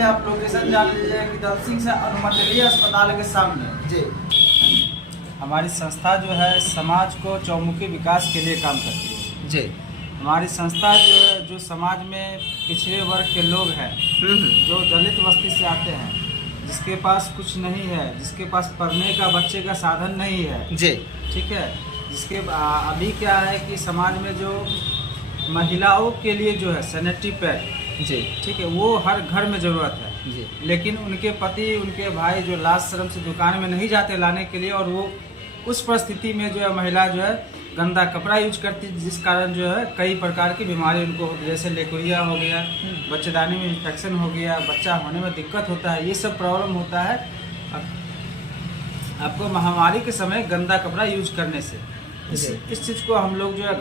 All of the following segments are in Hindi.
पहले आप लोकेशन जान लीजिए कि दल सिंह से अनुमंडलीय अस्पताल के सामने जी। हमारी संस्था जो है समाज को चौमुखी विकास के लिए काम करती है जी। हमारी संस्था जो है जो समाज में पिछड़े वर्ग के लोग हैं, जो दलित बस्ती से आते हैं, जिसके पास कुछ नहीं है, जिसके पास पढ़ने का बच्चे का साधन नहीं है जी। ठीक है, जिसके अभी क्या है कि समाज में जो महिलाओं के लिए जो है सैनिटरी पैड जी। ठीक है वो हर घर में ज़रूरत है जी। लेकिन उनके पति उनके भाई जो लाज शर्म से दुकान में नहीं जाते लाने के लिए, और वो उस परिस्थिति में जो है महिला जो है गंदा कपड़ा यूज करती, जिस कारण जो है कई प्रकार की बीमारी उनको होती है, जैसे लेकोरिया हो गया, बच्चेदानी में इन्फेक्शन हो गया, बच्चा होने में दिक्कत होता है, ये सब प्रॉब्लम होता है आपको महामारी के समय गंदा कपड़ा यूज करने से। इस चीज़ को हम लोग जो है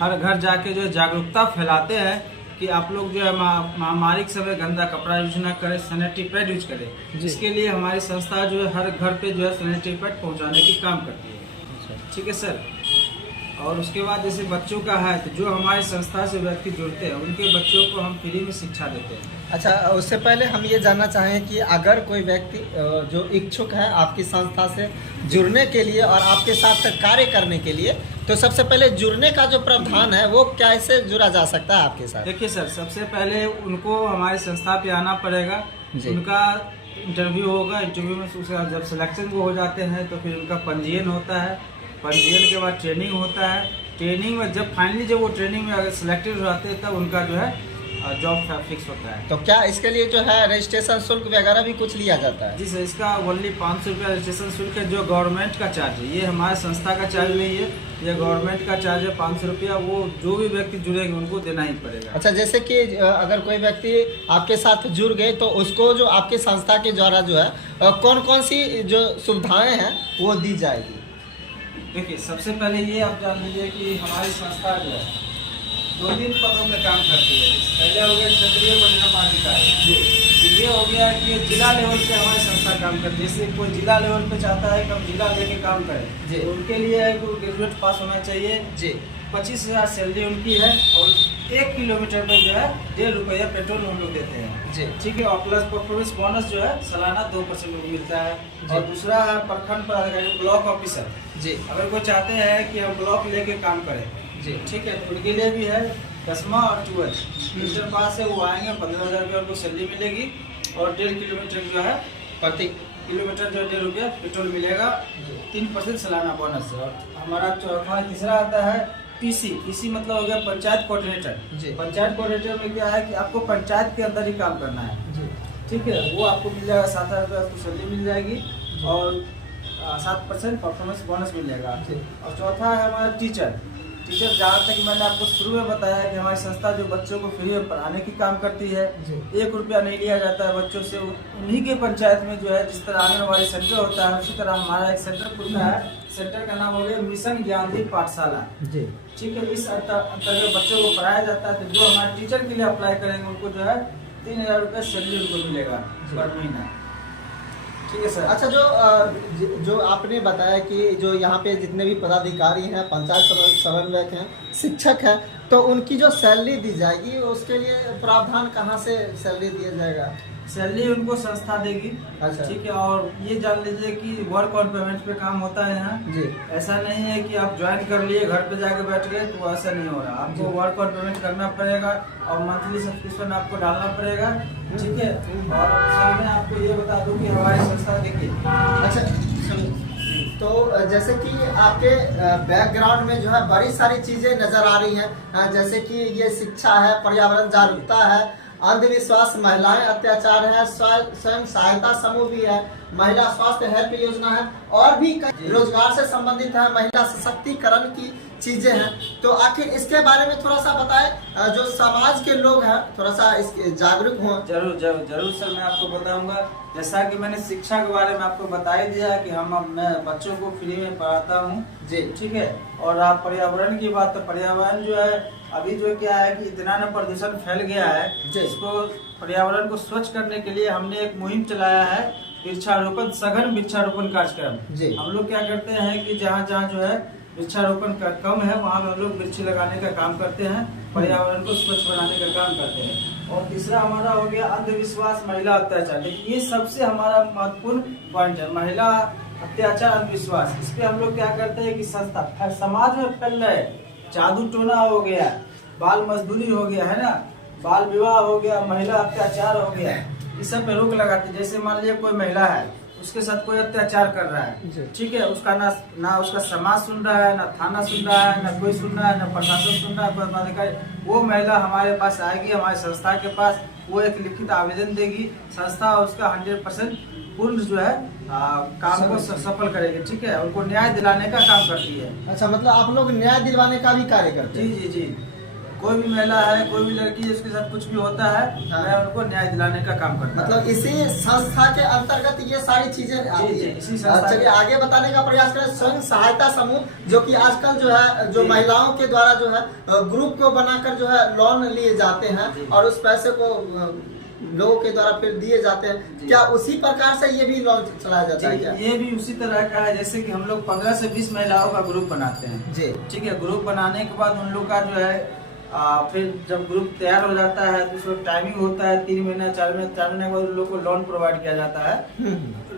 हर घर जाके जो है जागरूकता फैलाते हैं कि आप लोग जो है महामारी के समय गंदा कपड़ा यूज ना करें, सैनिटरी पैड यूज करें। इसके लिए हमारी संस्था जो है हर घर पे जो है सैनिटरी पैड पहुंचाने की काम करती है। ठीक है सर। और उसके बाद जैसे बच्चों का है तो जो हमारी संस्था से व्यक्ति जुड़ते हैं उनके बच्चों को हम फ्री में शिक्षा देते हैं। अच्छा, उससे पहले हम ये जानना चाहें कि अगर कोई व्यक्ति जो इच्छुक है आपकी संस्था से जुड़ने के लिए और आपके साथ कार्य करने के लिए, तो सबसे पहले जुड़ने का जो प्रावधान है वो कैसे जुड़ा जा सकता है आपके साथ? देखिए सर, सबसे पहले उनको हमारी संस्था पे आना पड़ेगा, उनका इंटरव्यू होगा, इंटरव्यू में जब सिलेक्शन वो हो जाते हैं तो फिर उनका पंजीयन होता है, पंजीयन के बाद ट्रेनिंग होता है, ट्रेनिंग में जब फाइनली जब वो ट्रेनिंग में अगर सिलेक्टेड हो जाते हैं तब उनका जो है जॉब फिक्स होता है। तो क्या इसके लिए जो है रजिस्ट्रेशन शुल्क वगैरह भी कुछ लिया जाता है? जी सर, इसका ओनली 500 रुपया रजिस्ट्रेशन शुल्क है जो गवर्नमेंट का चार्ज है, ये हमारे संस्था का चार्ज नहीं है, ये गवर्नमेंट का चार्ज है 500 रुपया, वो जो भी व्यक्ति जुड़ेंगे उनको देना ही पड़ेगा। अच्छा, जैसे कि अगर कोई व्यक्ति आपके साथ जुड़ गए तो उसको जो आपके संस्था के द्वारा जो है कौन कौन सी जो सुविधाएं हैं वो दी जाएगी? देखिए, सबसे पहले ये आप जान लीजिए कि हमारी संस्था जो है 2-3 पदों में काम करती है। पहले हो गया क्षेत्रीय परियोजना पदाधिकारी, ये हो गया कि जिला लेवल पे हमारी संस्था काम करती है। जैसे कोई जिला लेवल पे चाहता है कि हम जिला लेके काम करें तो उनके लिए है कि ग्रेजुएट पास होना चाहिए जी। 25,000 सैलरी उनकी है और 1 किलोमीटर में जो है 1.5 रुपया पेट्रोल हम लोग देते हैं जी। ठीक है, और प्लस परफॉर्मेंस बोनस जो है सालाना 2% मिलता है। और दूसरा है प्रखंड पदाधिकारी, ब्लॉक ऑफिसर जी, अगर कोई चाहते हैं कि हम ब्लॉक लेके काम करें जी, ठीक है, तो उनके लिए भी है 10वां और 12 इंटर पास है, वो आएंगे 15,000 रुपये उनको सैलरी मिलेगी और 1.5 किलोमीटर जो है प्रति किलोमीटर जो 1.5 रुपया पेट्रोल मिलेगा, 3% सालाना बोनस। और हमारा चौथा तीसरा आता है पीसी मतलब हो गया पंचायत कोऑर्डिनेटर। पंचायत कोऑर्डिनेटर में क्या है कि आपको पंचायत के अंदर ही काम करना है ठीक है, वो आपको मिल जाएगा 7,000 रुपये आपको सैलरी मिल जाएगी और 7% परफॉर्मेंस बोनस मिलेगा। और चौथा है हमारा टीचर। जहाँ तक मैंने आपको शुरू में बताया कि हमारी संस्था जो बच्चों को फ्री में पढ़ाने की काम करती है, 1 रुपया नहीं लिया जाता है बच्चों से। उन्हीं के पंचायत में जो है जिस तरह आंगनबाड़ी सेंटर होता है उसी तरह हमारा एक सेंटर खुलता है, सेंटर का नाम हो गया मिशन ज्ञानदीप पाठशाला जी, ठीक है। इस अंतर्गत बच्चों को पढ़ाया जाता है। तो जो हमारे टीचर के लिए अप्लाई करेंगे उनको जो है 3,000 रुपये सैलरी उनको मिलेगा पर महीना, ठीक है सर। अच्छा, जो आपने बताया कि जो यहाँ पे जितने भी पदाधिकारी हैं, पंचायत समन्वयक हैं, शिक्षक हैं, तो उनकी जो सैलरी दी जाएगी उसके लिए प्रावधान कहाँ से सैलरी दिया जाएगा? सैलरी उनको संस्था देगी। अच्छा, ठीक है। और ये जान लीजिए कि वर्क ऑन पेमेंट पे काम होता है यहाँ जी। ऐसा नहीं है कि आप ज्वाइन कर लिए घर पे जाके बैठ गए, तो ऐसा नहीं हो रहा। आपको वर्क ऑन पेमेंट करना पड़ेगा और मंथली सब्सक्रिप्शन आपको डालना पड़ेगा, ठीक है। और सर मैं आपको ये बता दूं कि हमारी संस्था देखिए, अच्छा तो जैसे कि आपके बैकग्राउंड में जो है बड़ी सारी चीजें नजर आ रही हैं, जैसे कि ये शिक्षा है, पर्यावरण जागरूकता है, अंधविश्वास, महिलाएं अत्याचार है, स्वयं सहायता समूह भी है, महिला स्वास्थ्य हेल्प योजना है और भी कई रोजगार से संबंधित है, महिला सशक्तिकरण की चीजें हैं। तो आखिर इसके बारे में थोड़ा सा बताएं, जो समाज के लोग हैं थोड़ा सा इसके जागरूक हों। जरूर सर, मैं आपको बताऊंगा। जैसा कि मैंने शिक्षा के बारे में आपको बता ही दिया कि मैं बच्चों को फ्री में पढ़ाता हूँ जी, ठीक है। और आप पर्यावरण की बात, तो पर्यावरण जो है अभी जो क्या है कि इतना न प्रदूषण फैल गया है, इसको पर्यावरण को स्वच्छ करने के लिए हमने एक मुहिम चलाया है, वृक्षारोपण, सघन वृक्षारोपण कार्यक्रम। हम लोग क्या करते हैं कि जहाँ जो है वृक्षारोपण कम है वहाँ हम लोग वृक्ष लगाने का काम करते हैं, पर्यावरण को स्वच्छ बनाने का काम करते हैं। और तीसरा हमारा हो गया अंधविश्वास, महिला अत्याचार। देखिए ये सबसे हमारा महत्वपूर्ण पॉइंट है, महिला अत्याचार, अंधविश्वास। इस पे हम लोग क्या करते हैं कि संस्था समाज में फैल रहे जादू टोना हो गया, बाल मजदूरी हो गया, है ना, बाल विवाह हो गया, महिला अत्याचार हो गया, इस सब पे रोक लगाते। जैसे मान लीजिए कोई महिला है, उसके साथ कोई अत्याचार कर रहा है, ठीक है, उसका ना उसका समाज सुन रहा है, ना थाना सुन रहा है, ना कोई सुन रहा है, ना प्रशासन सुन रहा है, कोई पदाधिकारी। वो महिला हमारे पास आएगी, हमारी संस्था के पास, वो एक लिखित आवेदन देगी, संस्था उसका 100% पूर्ण जो है काम को सफल करेगी, ठीक है, उनको न्याय दिलाने का काम करती है। अच्छा, मतलब आप लोग न्याय दिलवाने का भी कार्य करते हैं? जी जी जी, कोई भी महिला है, कोई भी लड़की जिसके साथ कुछ भी होता है, मैं उनको न्याय दिलाने का काम करता हूं। मतलब इसी संस्था के अंतर्गत ये सारी चीजें आती है। चलिए आगे बताने का प्रयास करें। स्वयं सहायता समूह जो कि आजकल जो है, जो महिलाओं के द्वारा जो है ग्रुप को बनाकर जो है लोन लिए जाते हैं और उस पैसे को लोगों के द्वारा फिर दिए जाते हैं, क्या उसी प्रकार से ये भी लोन चलाया जाता है क्या? ये भी उसी तरह का है, जैसे कि हम लोग 15 से 20 महिलाओं का ग्रुप बनाते हैं जी, ठीक है। ग्रुप बनाने के बाद उन लोग का जो है फिर जब ग्रुप तैयार हो जाता है तो उसमें टाइमिंग होता है 3 महीना 4 महीने के बाद उन लोग को लोन प्रोवाइड किया जाता है।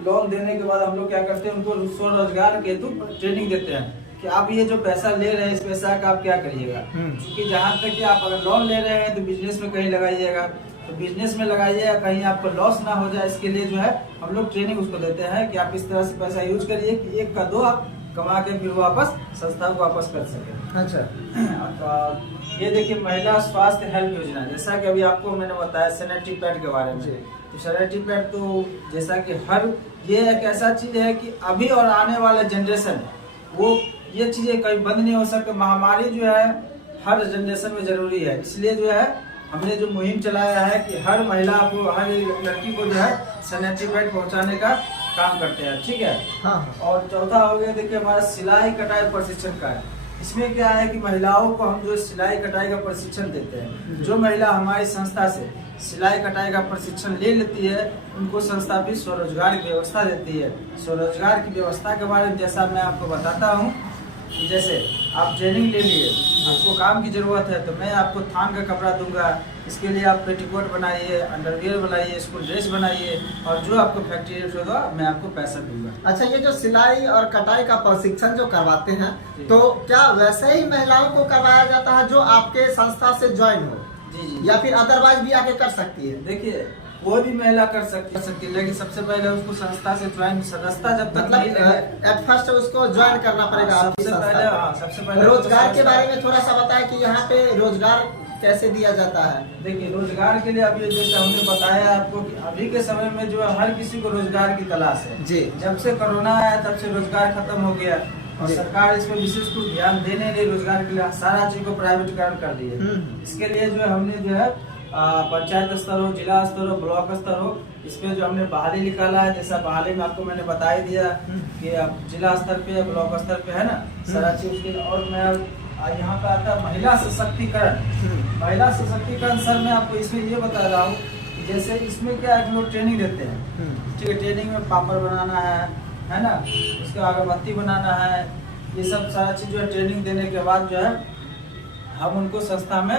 लोन देने के बाद हम लोग क्या करते हैं, उनको स्वरोजगार के हेतु ट्रेनिंग देते हैं कि आप ये जो पैसा ले रहे हैं, इस पैसा का आप क्या करिएगा। क्योंकि जहाँ तक कि आप अगर लोन ले रहे हैं तो बिजनेस में कहीं लगाइएगा, तो बिजनेस में लगाइए, कहीं आपको लॉस ना हो जाए, इसके लिए जो है हम लोग ट्रेनिंग उसको देते हैं कि आप इस तरह से पैसा यूज करिए कि 1 का 2 आप कमा के फिर वापस संस्था को वापस कर सके। अच्छा, ये देखिए महिला स्वास्थ्य हेल्थ योजना, जैसा कि अभी आपको मैंने बताया सैनिटरी पैड के बारे में। तो सैनिटरी पैड तो जैसा कि ये एक ऐसा चीज है कि अभी और आने वाले जनरेशन वो ये चीजें कभी बंद नहीं हो सकती। महामारी जो है हर जनरेशन में जरूरी है, इसलिए जो है हमने जो मुहिम चलाया है कि हर महिला को, हर लड़की को जो है सैनिटरी पैड पहुंचाने का काम करते हैं, ठीक है। हाँ। और चौथा हो गया देखिए हमारा सिलाई कटाई प्रशिक्षण का है। इसमें क्या है कि महिलाओं को हम जो सिलाई कटाई का प्रशिक्षण देते हैं, जो महिला हमारी संस्था से सिलाई कटाई का प्रशिक्षण ले लेती है, उनको संस्था भी स्वरोजगार की व्यवस्था देती है। स्वरोजगार की व्यवस्था के बारे में जैसा मैं आपको बताता हूँ, जैसे आप ट्रेनिंग ले लिए, आपको काम की जरूरत है, तो मैं आपको थान का कपड़ा दूंगा, इसके लिए आप पेटीकोट बनाइए, अंडरवियर बनाइए, स्कूल ड्रेस बनाइए, और जो आपको फैक्ट्री रेट होगा मैं आपको पैसा दूंगा। अच्छा, ये जो सिलाई और कटाई का प्रशिक्षण जो करवाते हैं, तो क्या वैसे ही महिलाओं को करवाया जाता है जो आपके संस्था से ज्वाइन हो? जी, या फिर अदरवाइज भी आके कर सकती है? देखिए कोई भी महिला कर सकती है, लेकिन सबसे पहले उसको संस्था से ज्वाइन, सदस्यता जब तक नहीं लगे, एट फर्स्ट उसको ज्वाइन करना पड़ेगा। सबसे पहले रोजगार के बारे में थोड़ा सा बताएं कि यहाँ पे रोजगार कैसे दिया जाता है। देखिए रोजगार के लिए अभी जैसे हमने बताया आपको कि अभी के समय में जो है हर किसी को रोजगार की तलाश है जी। जब से कोरोना आया तब से रोजगार खत्म हो गया और सरकार इस पर विशेष कुछ ध्यान देने नहीं, रोजगार के लिए सारा चीज को प्राइवेटीकरण कर दी है। इसके लिए जो है हमने जो है पंचायत स्तर हो, जिला स्तर हो, ब्लॉक स्तर हो, इस पे जो हमने बहाली निकाला है। जैसा बहाली में आपको मैंने बता ही दिया कि अब जिला स्तर पे, ब्लॉक स्तर पे है ना सारा चीज उसके। और मैं यहाँ पे आता है महिला सशक्तिकरण। महिला सशक्तिकरण सर मैं आपको इसमें ये बता रहा हूँ कि जैसे इसमें क्या है, लोग ट्रेनिंग देते हैं, ठीक है। ट्रेनिंग में पापड़ बनाना है ना, उसके अगरबत्ती बनाना है, ये सब सारा चीज जो है ट्रेनिंग देने के बाद जो है हम उनको संस्था में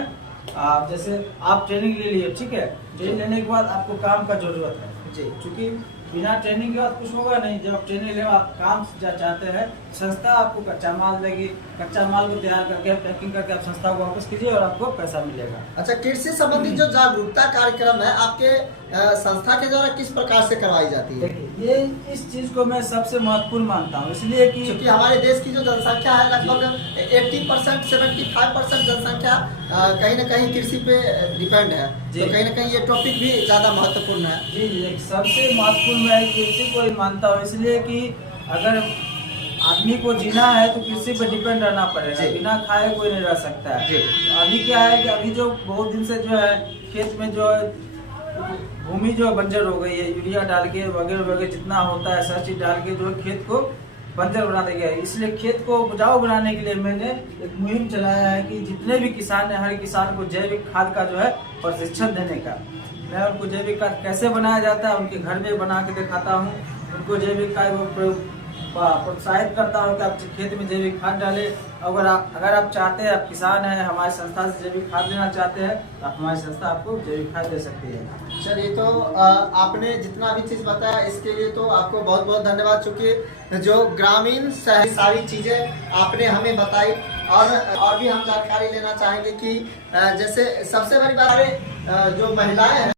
जैसे आप ट्रेनिंग ले लिए, ठीक है। ट्रेनिंग लेने के बाद आपको काम का जरूरत है जी, क्योंकि बिना ट्रेनिंग के बाद कुछ होगा नहीं। जब आप ट्रेनिंग ले आप काम चाहते हैं, संस्था आपको कच्चा माल देगी, कच्चा माल को तैयार करके पैकिंग करके आप संस्था को वापस कीजिए और आपको पैसा मिलेगा। अच्छा, कृषि संबंधी जो जागरूकता कार्यक्रम है आपके संस्था के द्वारा किस प्रकार से करवाई जाती है? ये इस चीज को मैं सबसे महत्वपूर्ण मानता हूँ, इसलिए कि क्योंकि हमारे देश की जो जनसंख्या है लगभग 80% 75% जनसंख्या कहीं न कहीं कृषि पे डिपेंड है, तो कहीं न कहीं ये टॉपिक भी ज्यादा महत्वपूर्ण है। जी, सबसे महत्वपूर्ण मैं कृषि को ही मानता हूँ, इसलिए कि अगर आदमी को जीना है तो कृषि पे डिपेंड रहना पड़ेगा, बिना खाए कोई नहीं रह सकता है। अभी क्या है कि अभी जो बहुत दिन से जो है खेत में जो भूमि जो बंजर हो गई है, यूरिया डाल के वगैरह वगैरह जितना होता है सब चीज डाल के जो खेत को बंजर बना दिया है। इसलिए खेत को उपजाऊ बनाने के लिए मैंने एक मुहिम चलाया है कि जितने भी किसान है, हर किसान को जैविक खाद का जो है प्रशिक्षण देने का। मैं उनको जैविक खाद कैसे बनाया जाता है उनके घर में बना के दिखाता हूँ, उनको जैविक खाद वो प्रोत्साहित करता हूँ कि आप खेत में जैविक खाद डालें। अगर आप चाहते हैं, आप किसान हैं, हमारी संस्था से जैविक खाद लेना चाहते हैं, तो हमारी संस्था आपको जैविक खाद दे सकती है। चलिए, तो आपने जितना भी चीज़ बताया इसके लिए तो आपको बहुत बहुत धन्यवाद। चूँकि जो ग्रामीण शहरी सारी चीज़ें आपने हमें बताई, और भी हम जानकारी लेना चाहेंगे कि जैसे सबसे बड़ी बात जो महिलाएं हैं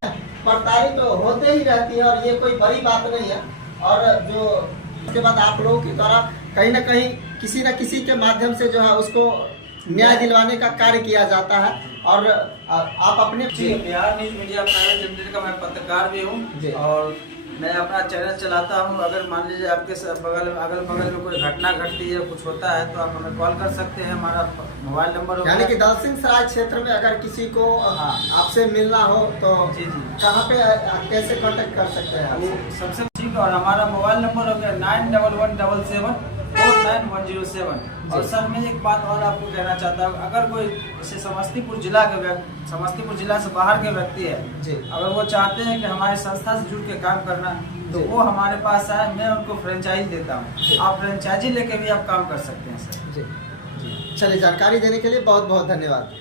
प्रताड़ित तो होते ही रहती है, और ये कोई बड़ी बात नहीं है। और जो उसके बाद आप लोगों के द्वारा कहीं ना कहीं किसी न किसी के माध्यम से जो है उसको न्याय दिलवाने का कार्य किया जाता है। और आप अपने Bihar news media private limited का मैं पत्रकार भी हूँ, और मैं अपना चैनल चलाता हूँ। अगर मान लीजिए आपके अगल बगल में कोई घटना घटती है, कुछ होता है, तो आप हमें कॉल कर सकते हैं। हमारा मोबाइल नंबर यानी कि दलसिंह सराय क्षेत्र में अगर किसी को आपसे मिलना हो तो जी कहाँ पे कैसे कांटेक्ट कर सकते हैं? वो सबसे ठीक। और हमारा मोबाइल नंबर हो गया 911777491107। और सर, मैं एक बात और आपको कहना चाहता हूँ, अगर कोई जैसे समस्तीपुर जिला से बाहर के व्यक्ति है, अगर वो चाहते हैं कि हमारी संस्था से जुड़ के काम करना, तो वो हमारे पास आए, मैं उनको फ्रेंचाइज देता हूँ। आप फ्रेंचाइजी लेके भी आप काम कर सकते हैं सर। जी, चलिए, जानकारी देने के लिए बहुत बहुत धन्यवाद।